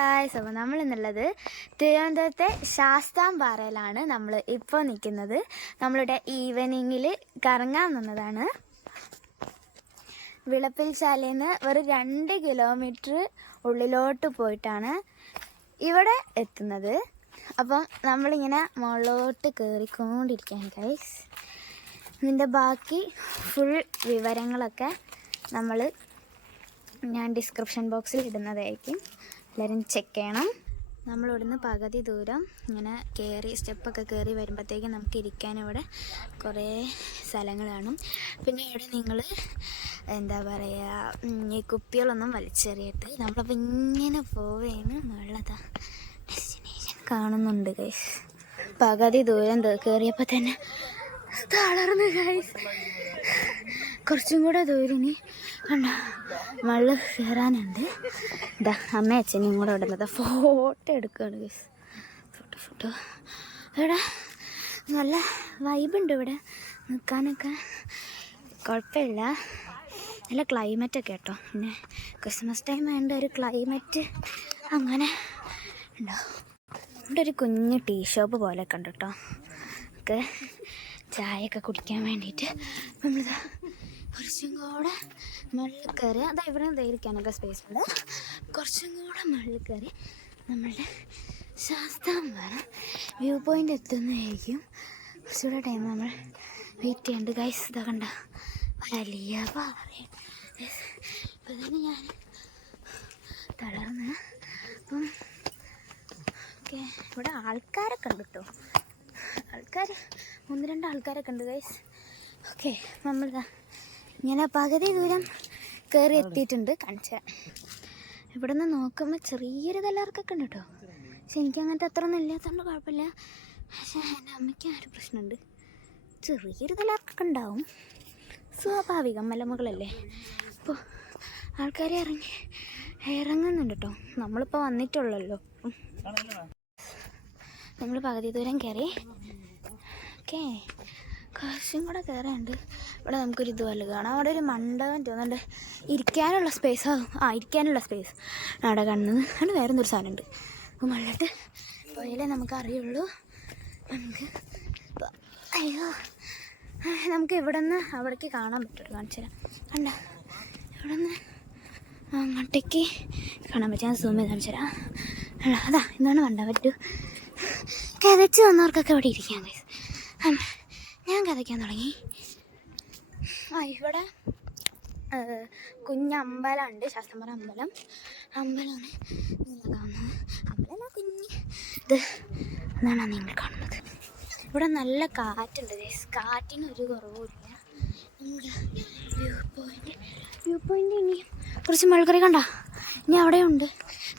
അപ്പോൾ നമ്മൾ എന്നുള്ളത് തിരുവനന്തപുരത്തെ ശാസ്താംപാറയിലാണ് നമ്മൾ ഇപ്പോൾ നിൽക്കുന്നത്. നമ്മളുടെ ഈവനിങ്ങിൽ കറങ്ങാൻ നിന്നതാണ്. വിളപ്പിൽശാലയിൽ നിന്ന് വെറും 2 കിലോമീറ്റർ ഉള്ളിലോട്ട് പോയിട്ടാണ് ഇവിടെ എത്തുന്നത്. അപ്പം നമ്മളിങ്ങനെ മുകളിലോട്ട് കയറിക്കൊണ്ടിരിക്കുകയാണ് ഗൈസ്. ഇതിൻ്റെ ബാക്കി ഫുൾ വിവരങ്ങളൊക്കെ ഞാൻ ഡിസ്ക്രിപ്ഷൻ ബോക്സിൽ ഇടുന്നതായിരിക്കും. എല്ലാവരും ചെക്ക് ചെയ്യണം. നമ്മളിവിടുന്ന് പകുതി ദൂരം ഇങ്ങനെ സ്റ്റെപ്പൊക്കെ കയറി വരുമ്പോഴത്തേക്കും നമുക്ക് ഇരിക്കാൻ ഇവിടെ കുറേ സ്ഥലങ്ങൾ കാണും. പിന്നെ ഇവിടെ നിങ്ങൾ എന്താ പറയുക, ഈ കുപ്പികളൊന്നും വലിച്ചെറിയിട്ട് നമ്മളപ്പോൾ ഇങ്ങനെ പോവുകയാണ്. മുകളിലതാ ഡെസ്റ്റിനേഷൻ കാണുന്നുണ്ട് ഗൈസ്. പകുതി ദൂരം കയറിയപ്പോൾ തന്നെ തളർന്ന് ഗൈസ്. കുറച്ചും കൂടെ ദൂരം ഇനി കണ്ട മള്ള് കയറാനുണ്ട്. ഇതാ അമ്മയും അച്ഛനും കൂടെ ഇടുന്നത് ഫോട്ടോ എടുക്കുകയാണ് ഗൈസ്. ഫോട്ടോ ഇവിടെ നല്ല വൈബുണ്ട്. ഇവിടെ നിൽക്കാനൊക്കെ കുഴപ്പമില്ല. നല്ല ക്ലൈമറ്റൊക്കെ കേട്ടോ. പിന്നെ ക്രിസ്മസ് ടൈം ആയതുകൊണ്ട് ഒരു ക്ലൈമറ്റ് അങ്ങനെ ഉണ്ടാവും. ഇവിടെ ഒരു കുഞ്ഞ് ടീ ഷോപ്പ് പോലെയൊക്കെ ഉണ്ട് കേട്ടോ. നമുക്ക് ചായയൊക്കെ കുടിക്കാൻ വേണ്ടിയിട്ട് നമ്മളിതാ കുറച്ചും കൂടെ മുകളിൽ കയറി, അതാ ഇവിടെ ധൈര്യക്കാനൊക്കെ സ്പേസ് ഉണ്ട്. കുറച്ചും കൂടെ മുകളിൽ കയറി നമ്മളുടെ ശാസ്താംപാറ വ്യൂ പോയിൻ്റ് എത്തുന്നതായിരിക്കും. കുറച്ചുകൂടെ ടൈം നമ്മൾ വെയിറ്റ് ചെയ്യേണ്ട ഗൈസ്. ഇതാ കണ്ട വലിയ പാറയാണ്. ഇപ്പം തന്നെ ഞാൻ തളർന്ന്. അപ്പം ഓക്കെ, ഇവിടെ ആൾക്കാരൊക്കെ ഉണ്ട് കേട്ടോ. 1-2 ആൾക്കാരൊക്കെ ഉണ്ട് ഗൈസ്. ഓക്കെ, നമ്മളിതാ ഇങ്ങനെ പകുതി ദൂരം കയറി എത്തിയിട്ടുണ്ട്. കാണിച്ചാൽ ഇവിടെ നിന്ന് നോക്കുമ്പോൾ ചെറിയൊരു തലർക്കൊക്കെ ഉണ്ട് കേട്ടോ. പക്ഷെ എനിക്ക് അങ്ങനത്തെ അത്ര ഒന്നും ഇല്ലാത്തതുകൊണ്ട് കുഴപ്പമില്ല. പക്ഷേ എൻ്റെ അമ്മയ്ക്ക് ആ ഒരു പ്രശ്നമുണ്ട്, ചെറിയൊരു തലർക്കൊക്കെ ഉണ്ടാവും. സ്വാഭാവികം, മലമുകളല്ലേ. അപ്പോൾ ആൾക്കാർ ഇറങ്ങുന്നുണ്ട് കേട്ടോ. നമ്മളിപ്പോൾ വന്നിട്ടുള്ളല്ലോ. നമ്മൾ പകുതി ദൂരം കയറി. ഓക്കെ, കുറച്ചും കൂടെ കയറാനുണ്ട്. ഇവിടെ നമുക്കൊരു ഇതുപോലെ കാണാം. അവിടെ ഒരു മണ്ഡപം തോന്നുന്നുണ്ട്. ഇരിക്കാനുള്ള സ്പേസ് അവിടെ കാണുന്നത്. അവിടെ വേറെ എന്തൊരു സാധനമുണ്ട്. അപ്പോൾ മഴയിട്ട് പോയാലേ നമുക്കറിയുള്ളൂ. നമുക്ക് ഇവിടെ നിന്ന് അവിടേക്ക് കാണാൻ പറ്റുള്ളൂ. കാണിച്ചു തരാം. കണ്ട ഇവിടെ നിന്ന് അങ്ങോട്ടേക്ക് കാണാൻ പറ്റും. ഞാൻ സൂം ചെയ്ത് കാണിച്ചു തരാം. അതാ ഇന്നാണ് കണ്ടാൽ പറ്റൂ. കഥച്ച് വന്നവർക്കൊക്കെ ഇവിടെ ഇരിക്കാൻ ഗൈസ്. ഞാൻ കഥയ്ക്കാൻ തുടങ്ങി. ഇവിടെ കുഞ്ഞമ്പലമുണ്ട്. ശാസ്താംപാറ അമ്പലമാണ് നിങ്ങൾ കാണുന്നത്. അമ്പലം കുഞ്ഞ് ഇത് എന്നാണ് നിങ്ങൾ കാണുന്നത്. ഇവിടെ നല്ല കാറ്റുണ്ട് ഗൈസ്. കാറ്റിനൊരു കുറവുമില്ല. നമ്മുടെ വ്യൂ പോയിൻ്റ് ഇനി കുറച്ച് മഴക്കറി കണ്ട ഇനി അവിടെയുണ്ട്.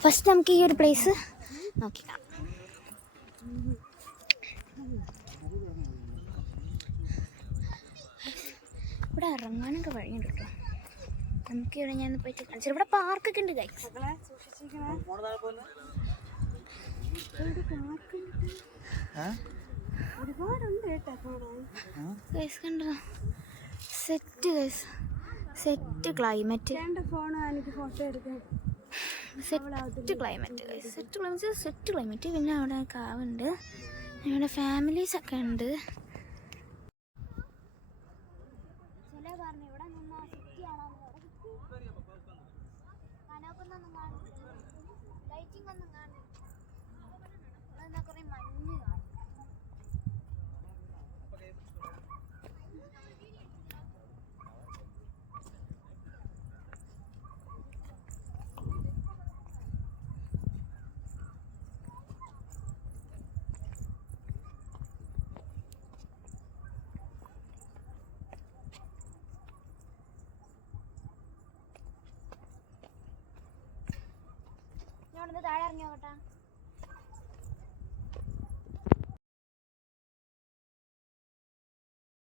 ഫസ്റ്റ് നമുക്ക് ഈ ഒരു പ്ലേസ് നോക്കി കാണാം. ഇവിടെ ഇറങ്ങാനൊക്കെ വഴിയുണ്ട് കേട്ടോ. നമുക്ക് ഇവിടെ ഞാൻ പോയിട്ട് കാണിച്ചു. ഇവിടെ പാർക്കൊക്കെ ഉണ്ട് ഗൈസ്. ഒരുപാടുണ്ട് കേട്ടോ ഗൈസ്. കണ്ടോ set guys, set climate. Set climate. പിന്നെ അവിടെ കാവുണ്ട്. ഇവിടെ ഫാമിലീസൊക്കെ ഉണ്ട്. ഇവിടെ നിന്ന് സിറ്റി ആണോ കനോക്കൊന്നും കാണുന്നില്ല, ലൈറ്റിംഗ് ഒന്നും കാണുന്നില്ല. കുറേ മഞ്ഞ് കാണും. താഴെ ഇറങ്ങി നോക്കട്ടാ.